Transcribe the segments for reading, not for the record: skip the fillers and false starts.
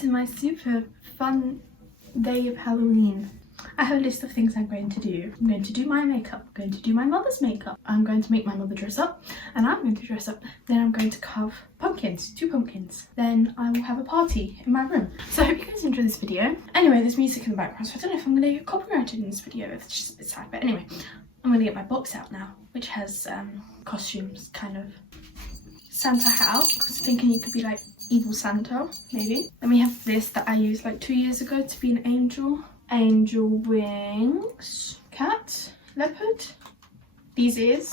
to my super fun day of Halloween. I have a list of things I'm going to do. I'm going to do my makeup, I'm going to do my mother's makeup, I'm going to make my mother dress up, and I'm going to dress up. Then I'm going to carve pumpkins, 2 pumpkins. Then I will have a party in my room. So I hope you guys enjoy this video. Anyway, there's music in the background, so I don't know if I'm going to get copyrighted in this video. It's just a bit sad, but anyway, I'm going to get my box out now, which has costumes, kind of. Santa hat out, because I'm thinking you could be like evil Santa, maybe. Then we have this that I used like 2 years ago to be an angel. Angel wings, cat, leopard. These ears.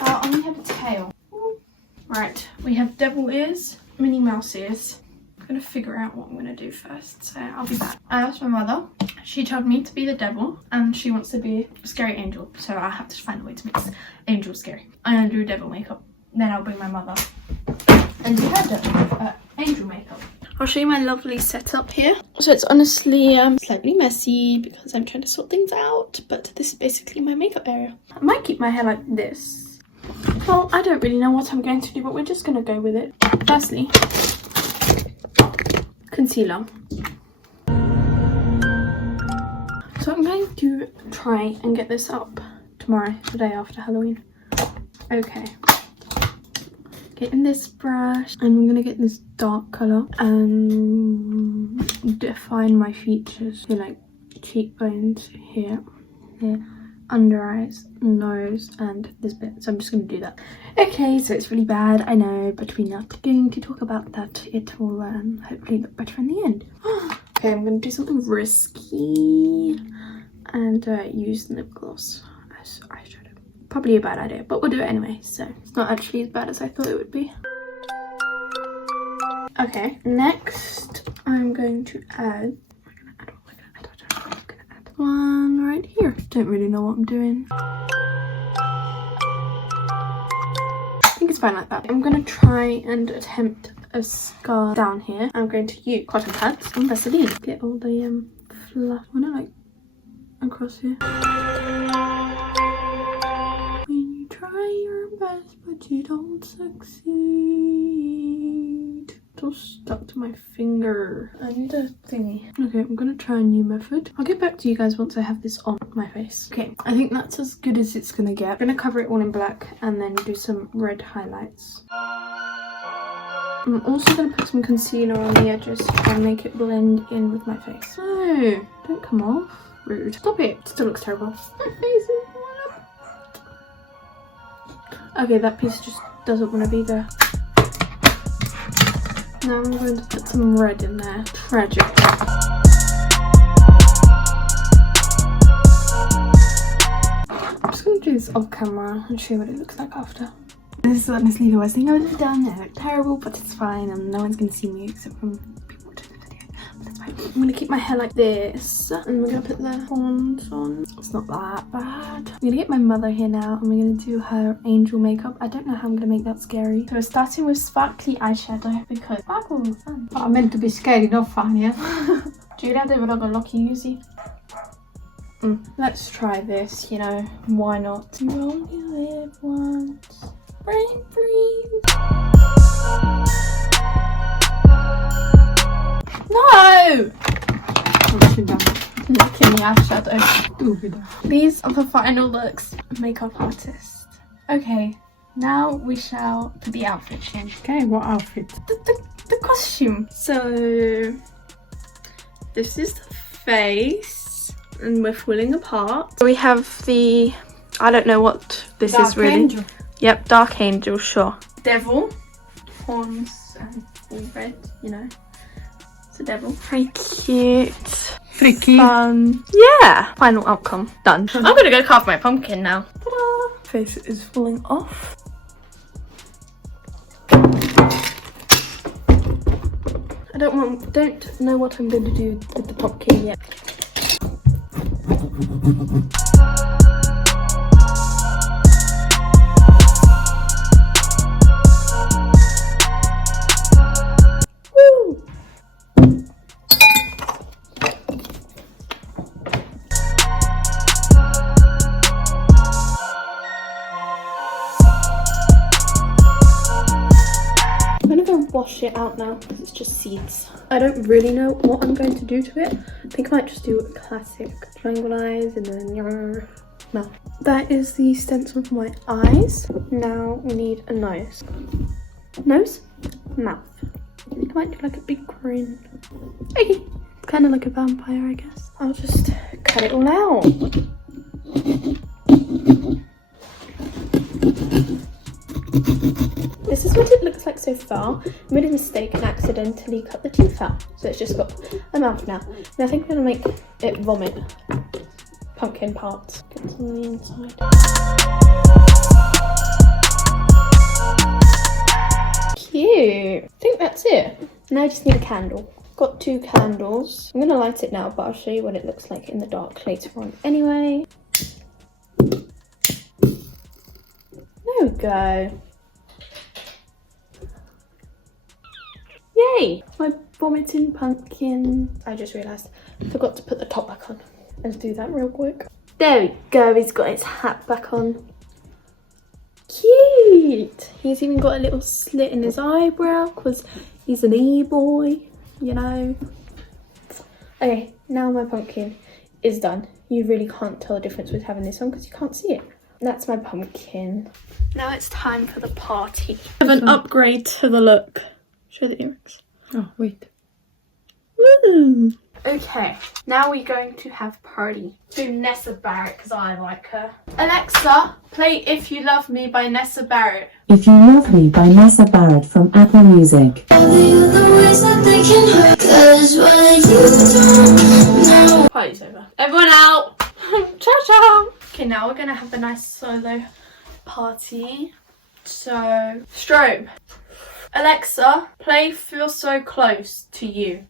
Only have a tail. Ooh. Right, we have devil ears, Minnie Mouse ears. I'm gonna figure out what I'm gonna do first, so I'll be back. I asked my mother. She told me to be the devil, and she wants to be a scary angel, so I have to find a way to mix angel scary. I'm gonna do devil makeup. Then I'll bring my mother and do her angel makeup. I'll show you my lovely setup here. So it's honestly slightly messy because I'm trying to sort things out, but this is basically my makeup area. I might keep my hair like this. Well, I don't really know what I'm going to do, but we're just going to go with it. Firstly, concealer. So I'm going to try and get this up tomorrow, the day after Halloween. Okay. Getting this brush, and I'm gonna get this dark color and define my features. So like cheekbones here, under eyes, nose, and this bit. So I'm just gonna do that. Okay, so it's really bad, I know, but we're not going to talk about that. It will hopefully look better in the end. Okay, I'm gonna do something risky and use lip gloss as eyeshadow. Probably a bad idea, but we'll do it anyway, so it's not actually as bad as I thought it would be. Okay, next I'm going to add one right here. Don't really know what I'm doing. I think it's fine like that. I'm going to try and attempt a scar down here. I'm going to use cotton pads and Vaseline. Get all the fluff on it, like across here. But you don't succeed. It's all stuck to my finger. I need a thingy. Okay, I'm gonna try a new method. I'll get back to you guys once I have this on my face. Okay, I think that's as good as it's gonna get. I'm gonna cover it all in black and then do some red highlights. I'm also gonna put some concealer on the edges and make it blend in with my face. No, don't come off. Rude. Stop it. It still looks terrible. My face is okay, that piece just doesn't want to be there. Now I'm going to put some red in there. Tragic. I'm just going to do this off camera and show you what it looks like after. This is honestly the worst thing I've ever done. I look terrible, but it's fine and no one's going to see me except from people watching the video. But that's fine. I'm going to keep my hair like this and we're going to put the horns on. It's not that bad. I'm going to get my mother here now and we're going to do her angel makeup. I don't know how I'm going to make that scary. So we're starting with sparkly eyeshadow because sparkle is fun. But I'm meant to be scary, not fun, yeah? Julia, det var någon lucky Uzi. Let's try this, you know, why not? You only live once. Brain freeze. No! What's she done? Look in the eyeshadow. Stupid. These are the final looks, makeup artist. Okay, now we shall put the outfit in. Okay, what outfit? The costume. So, this is the face, and we're falling apart. We have the, I don't know what this Dark is really. Angel. Yep, Dark Angel, sure. Devil, horns, and all red, you know. It's a devil. Very cute. Freaky. Fun. Yeah. Final outcome. Done. I'm gonna go carve my pumpkin now. Ta-da! Face is falling off. I don't know what I'm going to do with the pumpkin yet. Wash dish it out now because it's just seeds. I don't really know what I'm going to do to it. I think I might just do a classic triangle eyes and then your mouth. That is the stencil for my eyes. Now we need a nose. Nose, mouth. I think I might do like a big grin. Okay, kind of like a vampire, I guess. I'll just cut it all out. This is what it looks like so far. I made a mistake and accidentally cut the teeth out, so it's just got a mouth now. And I think I'm gonna make it vomit pumpkin parts. Get some on the inside. Cute. I think that's it. Now I just need a candle. Got 2 candles. I'm gonna light it now, but I'll show you what it looks like in the dark later on anyway. There we go. Yay! My vomiting pumpkin. I just realised I forgot to put the top back on. Let's do that real quick. There we go, he's got his hat back on. Cute! He's even got a little slit in his eyebrow because he's an e-boy, you know. Okay, now my pumpkin is done. You really can't tell the difference with having this on because you can't see it. That's my pumpkin. Now it's time for the party. I have an upgrade to the look. Show the earrings. Oh, wait. Woo! Okay, now we're going to have party. Do Nessa Barrett because I like her. Alexa, play If You Love Me by Nessa Barrett. If You Love Me by Nessa Barrett from Apple Music. Party's over. Everyone out! Ciao ciao! Okay, now we're gonna have a nice solo party. So, strobe. Alexa, play Feel So Close to You.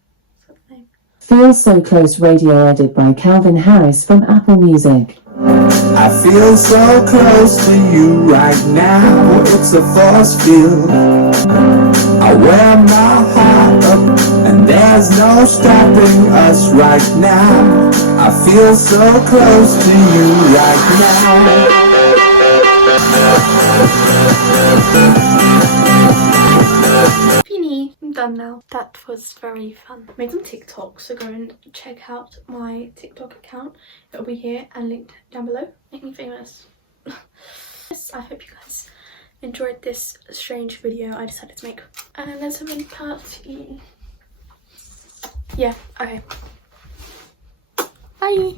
Feel So Close radio edit by Calvin Harris from Apple Music. I feel so close to you right now, it's a force field. I wear my heart up and there's no stopping us right now. I feel so close to you right now. Fini, I'm done now. That was very fun. Made some TikToks, so go and check out my TikTok account. It'll be here and linked down below. Make me famous. Yes, I hope you guys enjoyed this strange video I decided to make. And let's have a party. Yeah, okay. Bye.